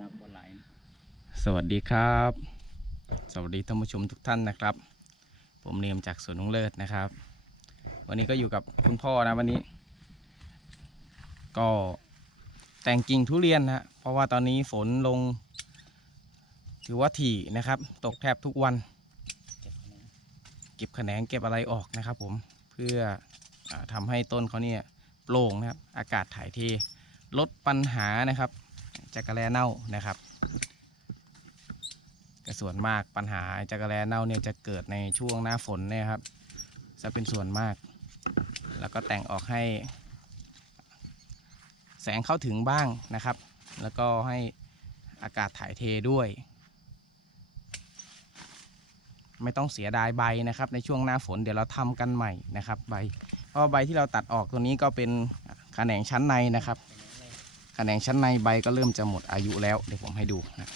นักบหลายสวัสดีครับ สวัสดีท่านผู้ชมทุกท่านนะครับ ผมเนียมจากสวนนุงเลิศนะครับ วันนี้ก็อยู่กับคุณพ่อนะวันนี้ ก็แต่งกิ่งทุเรียนนะเพราะว่าตอนนี้ฝนลง ถือว่าถี่นะครับ ตกแทบทุกวันเก็บแขนงเก็บอะไรออกนะครับ ผมเพื่ออทำให้ต้นเขาเนี่ยโปร่งนะครับ อากาศถ่ายเทลดปัญหานะครับ จากระแลเน่านะครับก็ส่วนมากปัญหาจากระแลเน่าเนี่ยจะเกิดในช่วงหน้าฝนเนี่ยครับจะเป็นส่วนมาก แล้วก็แต่งออกให้ แสงเข้าถึงบ้างนะครับ แล้วก็ให้อากาศถ่ายเทด้วย ไม่ต้องเสียดายใบนะครับ ในช่วงหน้าฝนเดี๋ยวเราทำกันใหม่นะครับ ใบเพราะใบที่เราตัดออกตัวนี้ก็เป็นแขนงชั้นในนะครับ แขนงชั้นในใบก็เริ่มจะหมดอายุแล้วเดี๋ยวผมให้ดูนะ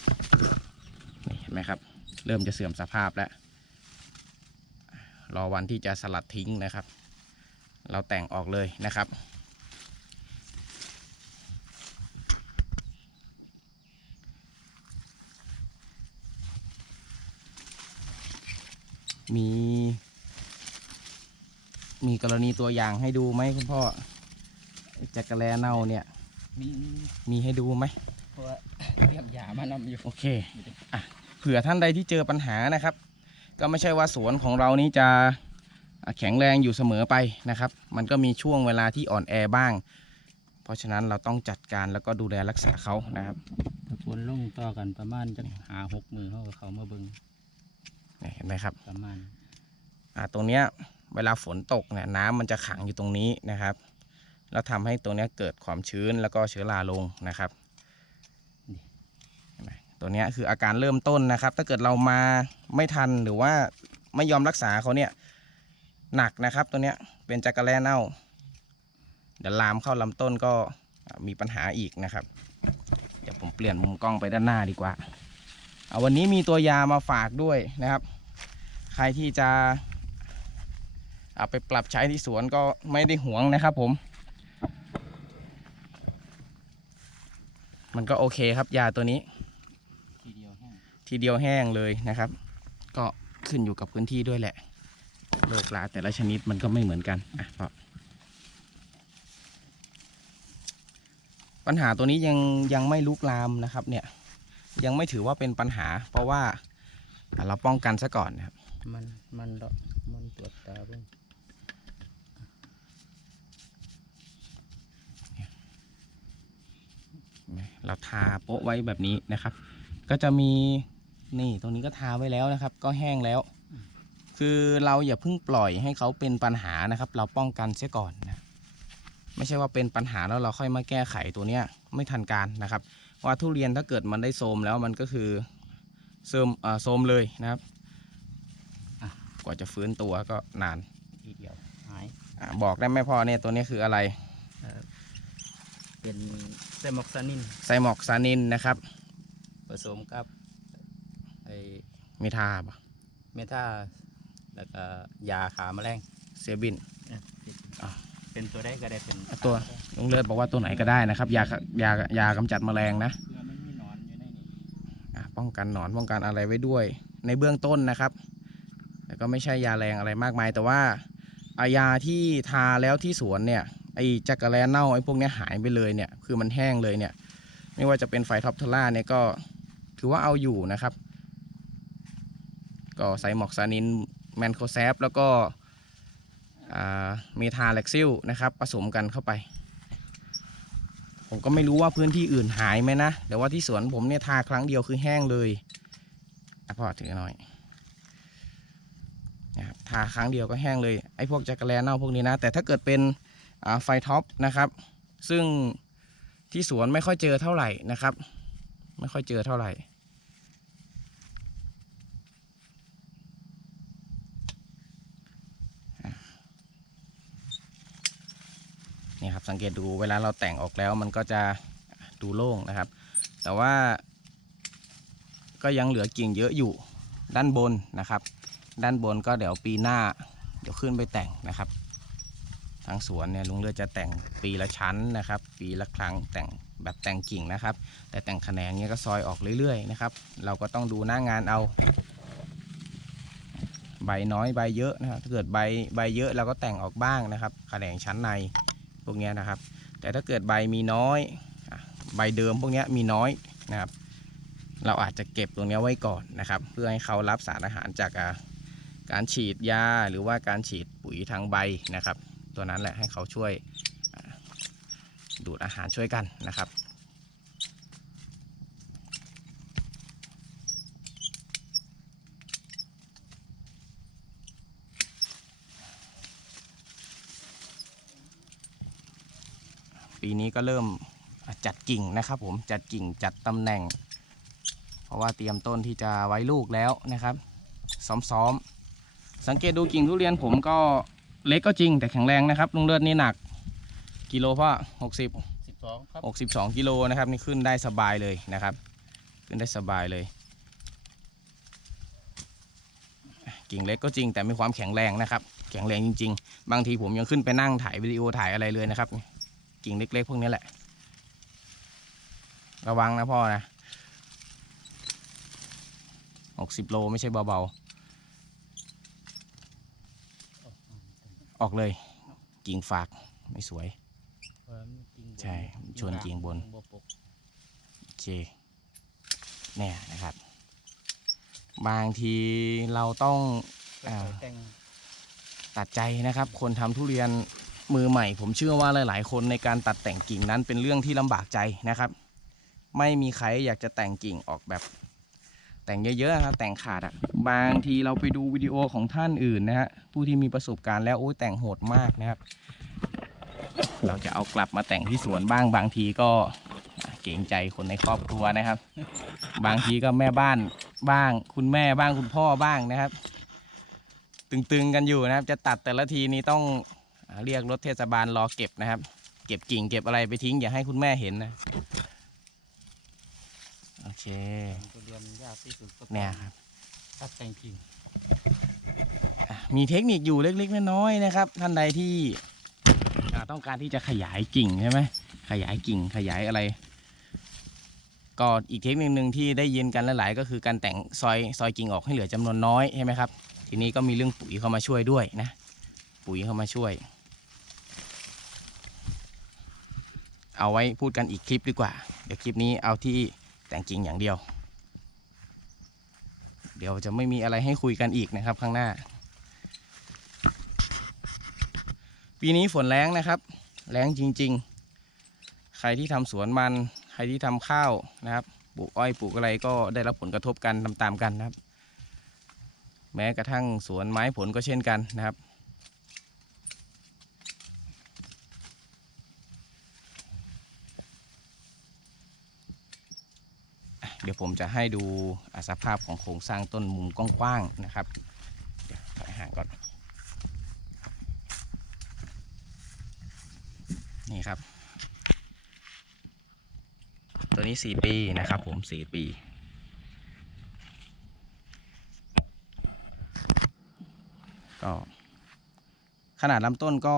นี่เห็นไหมครับ เริ่มจะเสื่อมสภาพแล้ว รอวันที่จะสลัดทิ้งนะครับ เราแต่งออกเลยนะครับมี มีกรณีตัวอย่างให้ดูไหมคุณพ่อจักรแลเน่าเนี่ย มีมีให้ดูไหมเพราะว่าเรียบยามานำอยู่ โอเคอะเผื่อท่านใดที่เจอปัญหานะครับ ก็ไม่ใช่ว่าสวนของเรานี้จะอะแข็งแรงอยู่เสมอไปนะครับ มันก็มีช่วงเวลาที่อ่อนแอบ้าง เพราะฉะนั้นเราต้องจัดการแล้วก็ดูแลรักษาเขานะครับถ้าฝนลงต่อกันประมาณจะหาหกมือเขาก็เขามาเบิ่งนี่เห็นไหมครับประมาณอ่าตรงเนี้ยเวลาฝนตกเนี่ยน้ำมันจะขังอยู่ตรงนี้นะครับ แล้วทำให้ตรงนี้เกิดความชื้นแล้วก็เชื้อราลงนะครับตัวนี้คืออาการเริ่มต้นนะครับ ถ้าเกิดเรามาไม่ทันหรือว่าไม่ยอมรักษาเขาเนี่ยหนักนะครับ ตัวนี้เป็นจักระแลเน่าเดี๋ยวลามเข้าลำต้นก็มีปัญหาอีกนะครับ เดี๋ยวผมเปลี่ยนมุมกล้องไปด้านหน้าดีกว่าเอาวันนี้มีตัวยามาฝากด้วยนะครับ ใครที่จะเอาไปปรับใช้ที่สวนก็ไม่ได้หวงนะครับผม มันก็โอเคครับ ยาตัวนี้ ทีเดียวแห้งทีเดียวแห้งเลยนะครับ ก็ขึ้นอยู่กับพื้นที่ด้วยแหละโรคราแต่ละชนิดมันก็ไม่เหมือนกันอะเพราะปัญหาตัวนี้ยังยังไม่ลุกลามนะครับ เนี่ย ยังไม่ถือว่าเป็นปัญหา เพราะว่าอะเราป้องกันซะก่อนนะครับ มันมันดอกมันตรวจตาเบิ่ง เราทาโปะไว้แบบนี้นะครับ ก็จะมีนี่ตรงนี้ก็ทาไว้แล้วนะครับ ก็แห้งแล้ว คือเราอย่าเพิ่งปล่อยให้เขาเป็นปัญหานะครับ เราป้องกันเสียก่อนนะไม่ใช่ว่าเป็นปัญหาแล้วเราค่อยมาแก้ไขตัวเนี้ยไม่ทันการนะครับ ว่าทุเรียนถ้าเกิดมันได้โทรมแล้วมันก็คือเสริมอ่าโทรมเลยนะครับอะกว่าจะฟื้นตัวก็นานทีเดียวหายอะบอกได้ไหมพ่อเนี่ยตัวนี้คืออะไรเอ่อ เป็นไซมอกซานินไซมอกซานินนะครับ ผสมกับไอมีทาปะเมทาแล้วก็ยาขาแมลงเสียบินเอ่อเป็นอ่าเป็นตัวได้ก็ได้เป็นอะตัวลุงเลิศบอกว่าตัวไหนก็ได้นะครับ ยายายากำจัดแมลงนะเพื่อมันมีหนอนอยู่ในนี้อะป้องกันหนอนป้องกันอะไรไว้ด้วย ในเบื้องต้นนะครับ แต่ก็ไม่ใช่ยาแรงอะไรมากมาย แต่ว่าอายาที่ทาแล้วที่สวนเนี่ย ไอ้จักระแลเน่าไอ้พวกนี้หายไปเลยเนี่ย คือมันแห้งเลยเนี่ย ไม่ว่าจะเป็นไฟท็อปทล่าเนี่ยก็ถือว่าเอาอยู่นะครับ ก็ใส่หมอกซานินแมนโคแซฟแล้วก็อ่าเมทาเล็กซิลนะครับผสมกันเข้าไป ผมก็ไม่รู้ว่าพื้นที่อื่นหายไหมนะ แต่ว่าที่สวนผมเนี่ยทาครั้งเดียวคือแห้งเลยอะพ่อถือหน่อยนะครับทาครั้งเดียวก็แห้งเลยไอ้พวกจักรแลเน่าพวกนี้นะ แต่ถ้าเกิดเป็น ไฟท็อปนะครับ ซึ่งที่สวนไม่ค่อยเจอเท่าไหร่นะครับ ไม่ค่อยเจอเท่าไหร่นี่ครับสังเกตดูเวลาเราแต่งออกแล้วมันก็จะดูโล่งนะครับ แต่ว่าก็ยังเหลือกิ่งเยอะอยู่ด้านบนนะครับ ด้านบนก็เดี๋ยวปีหน้า เดี๋ยวขึ้นไปแต่งนะครับ ทางสวนเนี่ยลุงเลือดจะแต่งปีละชั้นนะครับ ปีละครั้งแต่งแบบแต่งกิ่งนะครับ แต่แต่งแขนงเนี้ยก็ซอยออกเรื่อยๆนะครับ เราก็ต้องดูหน้างานเอา ใบน้อยใบเยอะนะครับถ้าเกิดใบใบเยอะเราก็แต่งออกบ้างนะครับ แขนงชั้นในพวกเนี้ยนะครับ แต่ถ้าเกิดใบมีน้อยใบเดิมพวกเนี้ยมีน้อยนะครับ เราอาจจะเก็บตรงเนี้ยไว้ก่อนนะครับ เพื่อให้เขารับสารอาหารจากการฉีดยาหรือว่าการฉีดปุ๋ยทางใบนะครับ ตัวนั้นแหละให้เขาช่วยดูดอาหารช่วยกันนะครับปีนี้ก็เริ่มจัดกิ่งนะครับผมจัดกิ่งจัดตำแหน่ง เพราะว่าเตรียมต้นที่จะไว้ลูกแล้วนะครับ ซ้อมๆสังเกตดูกิ่งทุเรียนผมก็ เล็กก็จริงแต่แข็งแรงนะครับลุงเลือดนี่หนักกิโลพ่อหกสิบสิบสองครับหกสิบสองกิโลนะครับนี่ขึ้นได้สบายเลยนะครับ ขึ้นได้สบายเลยกิ่งเล็กก็จริงแต่มีความแข็งแรงนะครับ แข็งแรงจริง ๆ บางทีผมยังขึ้นไปนั่งถ่ายวิดีโอถ่ายอะไรเลยนะครับ กิ่งเล็ก ๆ พวกนี้แหละ ระวังนะพ่อนะหกสิบโลไม่ใช่เบาๆ ออกเลย กิ่งฝากไม่สวย ใช่ชนกิ่งบนโอเคเนี่ยนะครับ บางทีเราต้องอ่าแต่งตัดใจนะครับ คนทำทุเรียนมือใหม่ ผมเชื่อว่าหลาย ๆ คนในการตัดแต่งกิ่งนั้นเป็นเรื่องที่ลำบากใจนะครับ ไม่มีใครอยากจะแต่งกิ่งออกแบบ แต่งเยอะๆครับ แต่งขาดอะบางทีเราไปดูวิดีโอของท่านอื่นนะฮะผู้ที่มีประสบการณ์แล้วโอ้ยแต่งโหดมากนะครับ เราจะเอากลับมาแต่งที่สวนบ้าง บางทีก็เกรงใจคนในครอบครัวนะครับ บางทีก็แม่บ้านบ้าง คุณแม่บ้างคุณพ่อบ้างนะครับ ตึงๆกันอยู่นะครับ จะตัดแต่ละทีนี้ต้องเรียกรถเทศบาลรอเก็บนะครับ เก็บกิ่งเก็บอะไรไปทิ้งอย่าให้คุณแม่เห็นนะ เคทุเรียนยากที่สุดก็เนี่ยครับตัดแต่งกิ่งอะมีเทคนิคอยู่เล็กๆน้อยๆนะครับ ท่านใดที่อ่าต้องการที่จะขยายกิ่งใช่ไหมขยายกิ่งขยายอะไร ก็อีกเทคนิคหนึ่งที่ได้ยินกันหลาย ๆ ก็คือการแต่งซอยซอยกิ่งออกให้เหลือจำนวนน้อยใช่ไหมครับ ทีนี้ก็มีเรื่องปุ๋ยเข้ามาช่วยด้วยนะ ปุ๋ยเข้ามาช่วย เอาไว้พูดกันอีกคลิปดีกว่า เดี๋ยวคลิปนี้เอาที่ แต่งกิ่งอย่างเดียว เดี๋ยวจะไม่มีอะไรให้คุยกันอีกนะครับข้างหน้า ปีนี้ฝนแรงนะครับ แรงจริง ๆ ใครที่ทำสวนมัน ใครที่ทำข้าวนะครับ ปลูกอ้อยปลูกอะไรก็ได้รับผลกระทบกันตามๆกันนะครับ แม้กระทั่งสวนไม้ผลก็เช่นกันนะครับ ดี๋ยวผมจะให้ดูอะสภาพของโครงสร้างต้นมุมกว้างๆนะครับเดี๋ยวถอยห่างก่อนนี่ครับ ตัวนี้ 4 ปีนะครับผม 4 ปีก็ขนาดลำต้นก็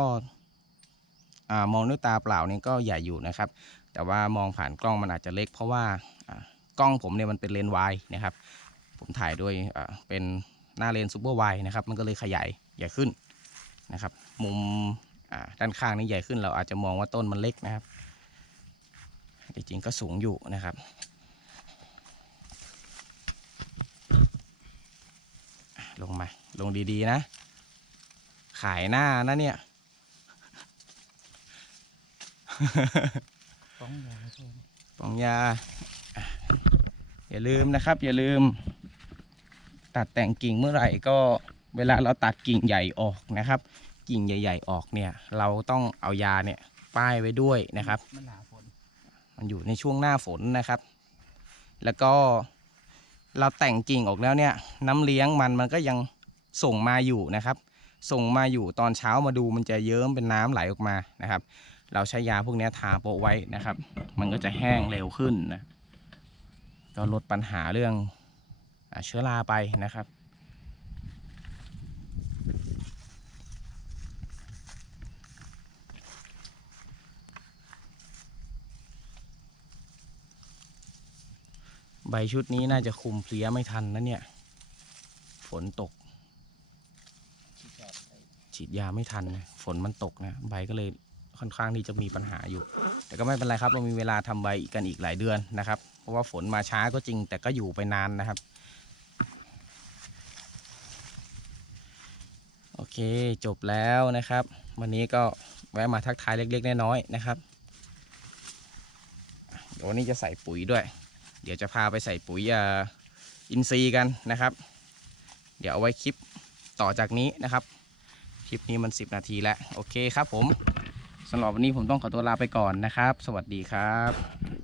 อมองด้วยตาเปล่านี่ก็ใหญ่อยู่นะครับ แต่ว่ามองผ่านกล้องมันอาจจะเล็กเพราะว่า กล้องผมเนี่ยมันเป็นเลนส์วายนะครับ ผมถ่ายด้วยอ่าเป็นหน้าเลนส์ซูเปอร์ไวนะครับ มันก็เลยขยายใหญ่ขึ้นนะครับ มุมอ่าด้านข้างนี่ใหญ่ขึ้น เราอาจจะมองว่าต้นมันเล็กนะครับ จริงๆก็สูงอยู่นะครับลงมา ลงดีๆนะ ขายหน้านะเนี่ยต้องยาครับผมปองยา อย่าลืมนะครับ อย่าลืม ตัดแต่งกิ่งเมื่อไหร่ก็เวลาเราตัดกิ่งใหญ่ออกนะครับ กิ่งใหญ่ ๆ ออกเนี่ย เราต้องเอายาเนี่ยป้ายไว้ด้วยนะครับ มันหนาฝนมันอยู่ในช่วงหน้าฝนนะครับ แล้วก็เราแต่งกิ่งออกแล้วเนี่ย น้ำเลี้ยงมันมันก็ยังส่งมาอยู่นะครับ ส่งมาอยู่ตอนเช้ามาดูมันจะเยิ้มเป็นน้ำไหลออกมานะครับ เราใช้ยาพวกนี้ทาโปะไว้นะครับ มันก็จะแห้งเร็วขึ้นนะ ก็ลดปัญหาเรื่องอเชื้อราไปนะครับ ใบชุดนี้น่าจะคุมเพลี้ยไม่ทันนะเนี่ย ฝนตก ฉีดยาไม่ทันนะฝนมันตกนะใบก็เลยค่อนข้างที่จะมีปัญหาอยู่ แต่ก็ไม่เป็นไรครับ เรามีเวลาทำใบกันอีกหลายเดือนนะครับ ราะว่าฝนมาช้าก็จริง แต่ก็อยู่ไปนานนะครับ โอเคจบแล้วนะครับ วันนี้ก็แวะมาทักทายเล็กๆน้อยๆนะครับเดี๋ยววันนี้จะใส่ปุ๋ยด้วย เดี๋ยวจะพาไปใส่ปุ๋ยอินทรีย์กันนะครับ เดี๋ยวเอาไว้คลิปต่อจากนี้นะครับ คลิปนี้มัน 10 นาทีแล้ว โอเคครับผมสำหรับวันนี้ผมต้องขอตัวลาไปก่อนนะครับ สวัสดีครับ